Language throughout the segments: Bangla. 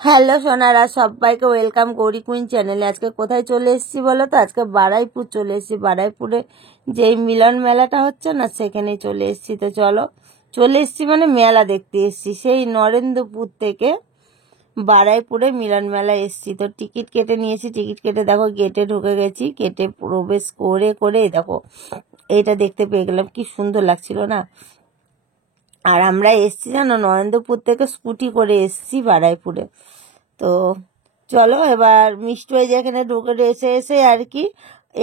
হ্যালো সোনারা, সবাইকে ওয়েলকাম গৌরী কুইন চ্যানেলে। আজকে কোথায় চলে এসেছি বলো তো? আজকে বারুইপুর চলে এসেছি। বারুইপুরে যেই মিলন মেলাটা হচ্ছে না, সেখানেই চলে এসেছি। তো চলো, চলে এসেছি মানে মেলা দেখতে এসেছি। সেই নরেন্দ্রপুর থেকে বারুইপুরে মিলন মেলা এসেছি। তো টিকিট কেটে নিয়েছি। টিকিট কেটে দেখো গেটে ঢুকে গেছি। গেটে প্রবেশ করে করে দেখো এইটা দেখতে পেয়ে গেলাম। কি সুন্দর লাগছিল না। আর আমরা এসছি জানো, নরেন্দ্রপুর থেকে স্কুটি করে এসছি বারুইপুরে। তো চলো এবার মিষ্টি হয়ে যেখানে ঢুকে এসে এসে আর কি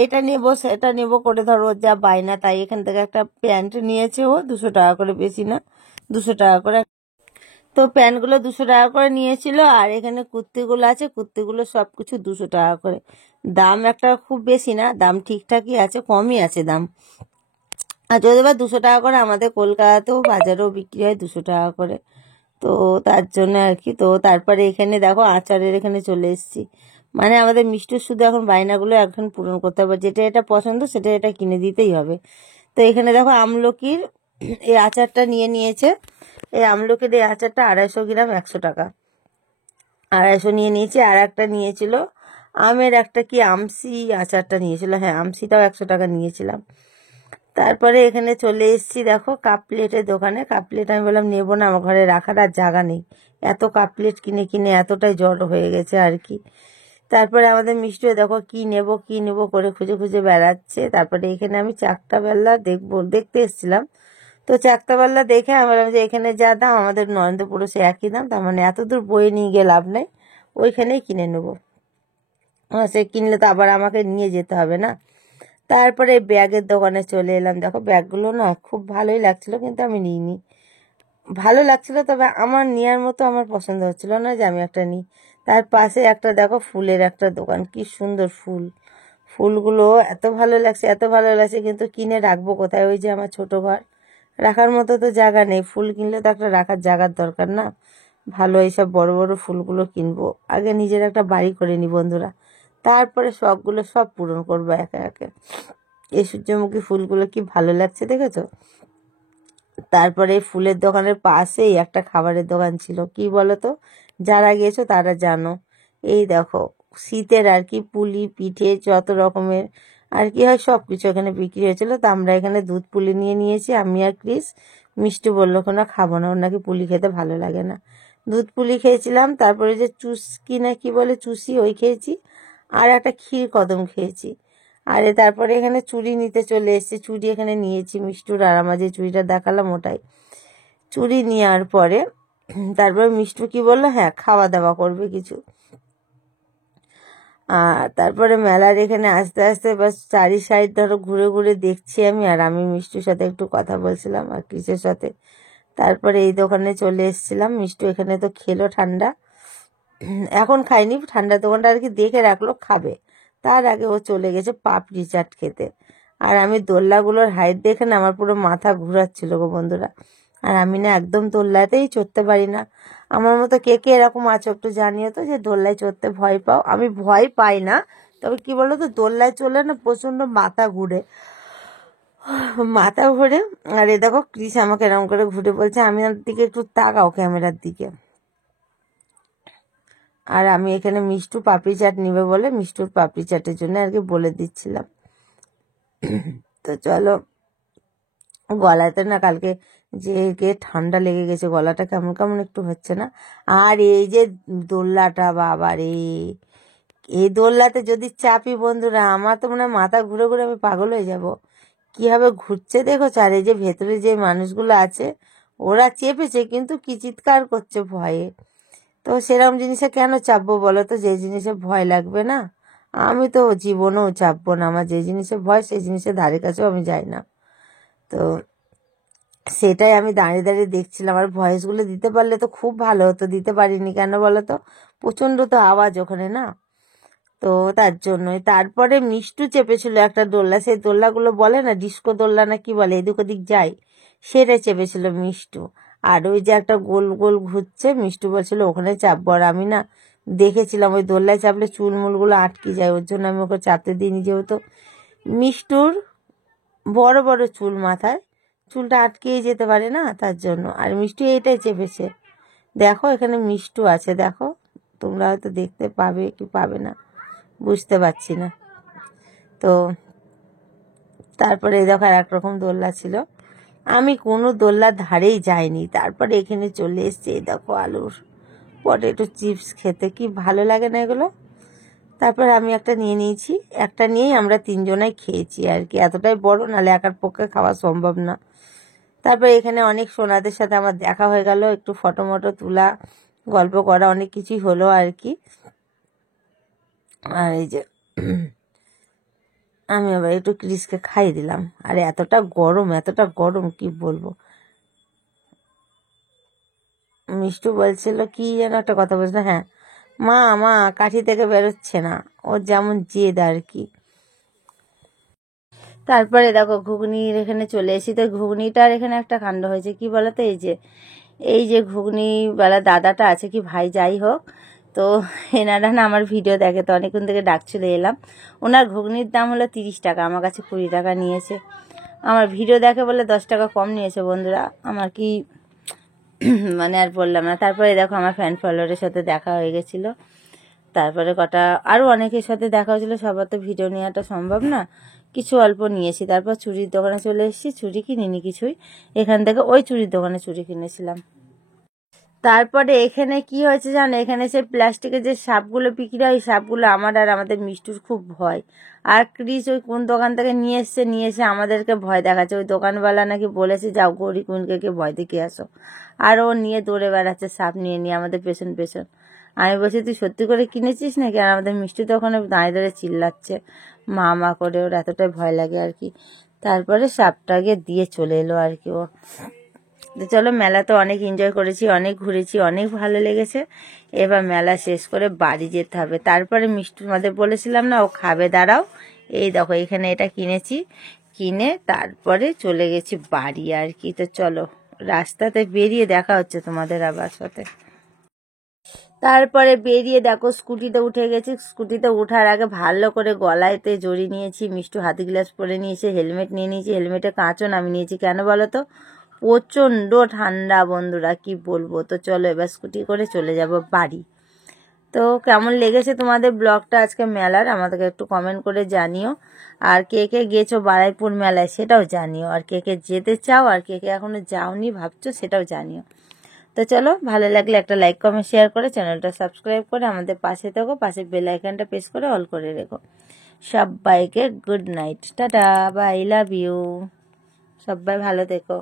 এটা নেবো সেটা নেবো করে ধরো যা বায়না, তাই এখান থেকে একটা প্যান্ট নিয়েছে ও 200 টাকা করে, বেশি না, 200 টাকা করে। তো প্যান্টগুলো 200 টাকা করে নিয়েছিল। আর এখানে কুর্তিগুলো আছে, কুর্তিগুলো সবকিছু 200 টাকা করে। দাম একটা খুব বেশি না, দাম ঠিকঠাকই আছে, কমই আছে দাম। আর যদি বা 200 টাকা করে, আমাদের কলকাতাতেও বাজারেও বিক্রি হয় 200 টাকা করে। তো তার জন্য আর কি। তো তারপরে এখানে দেখো আচারের এখানে চলে এসেছি। মানে আমাদের মিষ্টির শুধু এখন বায়নাগুলো এখন পূরণ করতে হবে, যেটা এটা পছন্দ সেটা এটা কিনে দিতেই হবে। তো এখানে দেখো আমলকির এই আচারটা নিয়ে নিয়েছে। এই আমলকির এই আচারটা 250 গ্রাম 100 টাকা। 250 নিয়ে নিয়েছি। আর একটা নিয়েছিল আমের একটা কি আমসি আচারটা নিয়েছিল, হ্যাঁ আমসিটাও 100 টাকা নিয়েছিলাম। তারপরে এখানে চলে এসেছি দেখো কাপ প্লেটের দোকানে। কাপ প্লেট আমি বললাম নেবো না, আমার ঘরে রাখার আর জায়গা নেই। এত কাপ প্লেট কিনে কিনে এতটাই জড় হয়ে গেছে আর কি। তারপরে আমাদের মিষ্টিও দেখো কি নেব করে খুঁজে খুঁজে বেড়াচ্ছে। তারপরে এখানে আমি চাকতা বেল্লা দেখতে এসেছিলাম। তো চাকতা বেল্লা দেখে আমি বললাম যে এখানে যা দাম আমাদের নরেন্দ্রপুরে সে একই দাম, তার মানে এত দূর বয়ে নিয়ে গিয়ে লাভ নেই, ওইখানেই কিনে নেবো। সে কিনলে তো আবার আমাকে নিয়ে যেতে হবে না। তারপরে ব্যাগের দোকানে চলে এলাম। দেখো ব্যাগগুলো না খুব ভালোই লাগছিল, কিন্তু আমি নিইনি। ভালো লাগছিল, তবে আমার নেওয়ার মতো আমার পছন্দ হচ্ছিল না যে আমি একটা নিই। তার পাশে একটা দেখো ফুলের একটা দোকান, কি সুন্দর ফুল। ফুলগুলো এত ভালো লাগছে, এত ভালো লাগছে, কিন্তু কিনে রাখবো কোথায়? ওই যে আমার ছোট ঘর, রাখার মতো তো জায়গা নেই। ফুল কিনলে তো একটা রাখার জায়গার দরকার না। ভালো এইসব বড় বড় ফুলগুলো কিনবো, আগে নিজের একটা বাড়ি করে নি বন্ধুরা, তারপরে শখগুলো সব পূরণ করবো একে একে। এই সূর্যমুখী ফুলগুলো কি ভালো লাগছে দেখেছো? তারপরে ফুলের দোকানের পাশেই একটা খাবারের দোকান ছিল, কি বলতো, যারা গিয়েছো তারা জানো। এই দেখো শীতের আর কি পুলি পিঠে যত রকমের আর কি হয় সব কিছু এখানে বিক্রি হয়েছিল। তো আমরা এখানে দুধ পুলি নিয়ে নিয়েছি, আমি আর ক্রিস। মিষ্টি বললো না খাবো না, ওর নাকি পুলি খেতে ভালো লাগে না। দুধ পুলি খেয়েছিলাম। তারপরে যে চুস্কি না কি বলে চুষি, ওই খেয়েছি। আর একটা ক্ষীর কদম খেয়েছি। আরে তারপরে এখানে চুড়ি নিতে চলে এসেছি। চুড়ি এখানে নিয়েছি মিষ্টুর, আর আমার যে চুড়িটা দেখালাম ওটাই। চুড়ি নেওয়ার পরে তারপর মিষ্টু কি বললো, হ্যাঁ খাওয়া দাওয়া করবে কিছু। আর তারপরে মেলার এখানে আস্তে আস্তে বাস চারি সাইড ধরো ঘুরে ঘুরে দেখছি আমি, আর আমি মিষ্টুর সাথে একটু কথা বলছিলাম আর ক্রিসের সাথে। তারপরে এই দোকানে চলে এসেছিলাম। মিষ্টু এখানে তো খেলো ঠান্ডা, এখন খাইনি, ঠান্ডা দোকানটা আর কি দেখে রাখলো খাবে। তার আগে ও চলে গেছে পাপড়ি চাট খেতে। আর আমি দোলনাগুলোর হাইট দেখে না আমার পুরো মাথা ঘুরাচ্ছিল গো বন্ধুরা। আর আমি না একদম দোলনাতেই চড়তে পারি না। আমার মতো কে কে এরকম আছো একটু জানিও তো, যে দোলনায় চড়তে ভয় পাও। আমি ভয় পাই না, তবে কি বলো তো, দোলনায় চড়লে না প্রচন্ড মাথা ঘুরে, মাথা ঘুরে। আর এ দেখো ক্রিস আমাকে এরকম করে ঘুরে বলছে আমি ওর দিকে একটু তাকাও, ক্যামেরার দিকে। আর আমি এখানে মিষ্টু পাপড়ি চাট নিবে বলে মিষ্টুর পাপড়ি চাটের জন্য আর কি বলে দিচ্ছিলাম। তো চলো, গলাতে না কালকে যে ঠান্ডা লেগে গেছে, গলাটা কেমন কেমন একটু হচ্ছে না। আর এই যে দোল্লাটা, বাবা রে, এই দোল্লাতে যদি চাপি বন্ধুরা, আমার তো মনে হয় মাথা ঘুরে ঘুরে আমি পাগল হয়ে যাব। কিভাবে ঘুরছে দেখো। আর এই যে ভেতরে যে মানুষগুলো আছে, ওরা চেপেছে কিন্তু কি চিৎকার করছে ভয়ে। তো সেরকম জিনিসে কেন চাপবো বলো তো, যে জিনিসে ভয় লাগবে না। আমি তো জীবনেও চাপবো না, আমার যে জিনিসে ভয় সেই জিনিসের ধারে কাছেও আমি যাই না। তো সেটাই আমি দাঁড়িয়ে দাঁড়িয়ে দেখছিলাম। আর ভয়েসগুলো দিতে পারলে তো খুব ভালো হতো, দিতে পারিনি কেন বলো তো, প্রচন্ড তো আওয়াজ ওখানে না। তো তার জন্যই। তারপরে মিষ্টু চেপেছিল একটা দোলনা, সেই দোলনাগুলো বলে না ডিস্কো দোলনা না কি বলে, এদিক ওদিক যায়, সেটা চেপেছিল মিষ্টু। আর ওই যে একটা গোল গোল ঘুরছে, মিষ্টু বলছিল ওখানে চাপবো। আর আমি না দেখেছিলাম ওই দোলনায় চাপলে চুলমুলগুলো আটকে যায়, ওর জন্য আমি ওকে চাপতে দিইনি। যেহেতু মিষ্টুর বড় বড় চুল মাথায়, চুলটা আটকেই যেতে পারে না, তার জন্য। আর মিষ্টু এইটাই চেপেছে। দেখো এখানে মিষ্টু আছে দেখো, তোমরা হয়তো দেখতে পাবে কি পাবে না বুঝতে পারছি না। তো তারপরে দেখো আর একরকম দোলনা ছিল, আমি কোনো দোলনার ধারেই যাইনি। তারপরে এখানে চলে এসছে এই দেখো আলুর পটেটো চিপস, খেতে কি ভালো লাগে না এগুলো। তারপর আমি একটা নিয়ে নিয়েছি, একটা নিয়েই আমরা 3 জনাই খেয়েছি আর কি, এতটাই বড়, নাহলে একার পক্ষে খাওয়া সম্ভব না। তারপর এখানে অনেক সোনাদের সাথে আমার দেখা হয়ে গেল, একটু ফটো মটো তোলা, গল্প করা, অনেক কিছুই হলো আর কি। আর এই যে আমি আবার একটু ক্রিসকে খাইয়ে দিলাম। আর এতটা গরম কি বলবো। মিষ্টু বলছিল কি যেন একটা কথা বলছিল, হ্যাঁ মা মা কাঠি থেকে বেরোচ্ছে না, ওর যেমন জেদ আর কি। তারপরে দেখো ঘুগনির এখানে চলে এসি। তো ঘুগনিটার এখানে একটা কাণ্ড হয়েছে, কি বলতো, এই যে ঘুগনিওয়ালা দাদাটা আছে কি ভাই যাই হোক, তো এনারা না আমার ভিডিও দেখে, তো অনেকক্ষণ থেকে ডাকছিল, এলাম। ওনার ঘুগনির দাম হলো 30 টাকা, আমার কাছে 20 টাকা নিয়েছে। আমার ভিডিও দেখে বলে 10 টাকা কম নিয়েছে বন্ধুরা, আমার কি মানে আর বললাম না। তারপরে দেখো আমার ফ্যান ফলোয়ারের সাথে দেখা হয়ে গেছিলো। তারপরে কটা আরও অনেকের সাথে দেখা হয়েছিল, সবার তো ভিডিও নেওয়াটা সম্ভব না, কিছু অল্প নিয়েছি। তারপর চুড়ির দোকানে চলে এসেছি, চুড়ি কিনিনি কিছুই, এখান থেকে ওই চুড়ির দোকানে চুড়ি কিনেছিলাম। তারপরে এখানে কি হয়েছে জানো, এখানে সে প্লাস্টিকের যে সাপগুলো বিক্রি হয়, সাপগুলো আমার আর আমাদের মিষ্টুর খুব ভয়। আর ক্রিস ওই কোন দোকান থেকে নিয়ে এসে আমাদেরকে ভয় দেখাচ্ছে। ওই দোকানওয়ালা নাকি বলেছে যাও গৌরী কুইনকে ভয় দেখে আসো, আর ও নিয়ে দৌড়ে বেড়াচ্ছে সাপ নিয়ে নিয়ে আমাদের পেছন পেছন। আমি বলছি তুই সত্যি করে কিনেছিস নাকি? আর আমাদের মিষ্টি তো ওখানে দাঁড়িয়ে ধরে চিল্লাচ্ছে মা মা করে, ওর এতটাই ভয় লাগে আর কি। তারপরে সাপটাকে দিয়ে চলে এলো আর কি ও। তো চলো, মেলা তো অনেক এনজয় করেছি, অনেক ঘুরেছি, অনেক ভালো লেগেছে। এবার মেলা শেষ করে বাড়ি যেতে হবে। তারপরে মিষ্টির মধ্যে বলেছিলাম না ও খাবে, দাঁড়াও, এই দেখো এখানে এটা কিনেছি, কিনে তারপরে চলে গেছি বাড়ি আর কি। তো চলো রাস্তাতে বেরিয়ে দেখা হচ্ছে তোমাদের আবার সাথে। তারপরে বেরিয়ে দেখো স্কুটিতে উঠে গেছি। স্কুটিতে ওঠার আগে ভালো করে গলায়তে জড়িয়ে নিয়েছি, মিষ্টু হাতি গ্লাস পরে নিয়েছে, হেলমেট নিয়ে নিয়েছি, হেলমেটে কাঁচও নামিয়ে নিয়েছি। কেন বলো তো, প্রচণ্ড ঠান্ডা বন্ধুরা, কি বলবো। তো চলো এবার স্কুটি করে চলে যাব বাড়ি। তো কেমন লেগেছে তোমাদের ব্লগটা আজকে মেলার, আমাদেরকে একটু কমেন্ট করে জানিও। আর কে কে গেছো বারুইপুর মেলায় সেটাও জানিও, আর কে কে যেতে চাও, আর কে কে এখনো যাওনি ভাবছো সেটাও জানিও। তো চলো, ভালো লাগলে একটা লাইক কমেন্ট শেয়ার করে চ্যানেলটা সাবস্ক্রাইব করে আমাদের পাশে থেকো, পাশে বেল আইকনটা প্রেস করে অল করে রেখো। সবাইকে good night, tata, bye, love you, সবাই ভালো থেকো।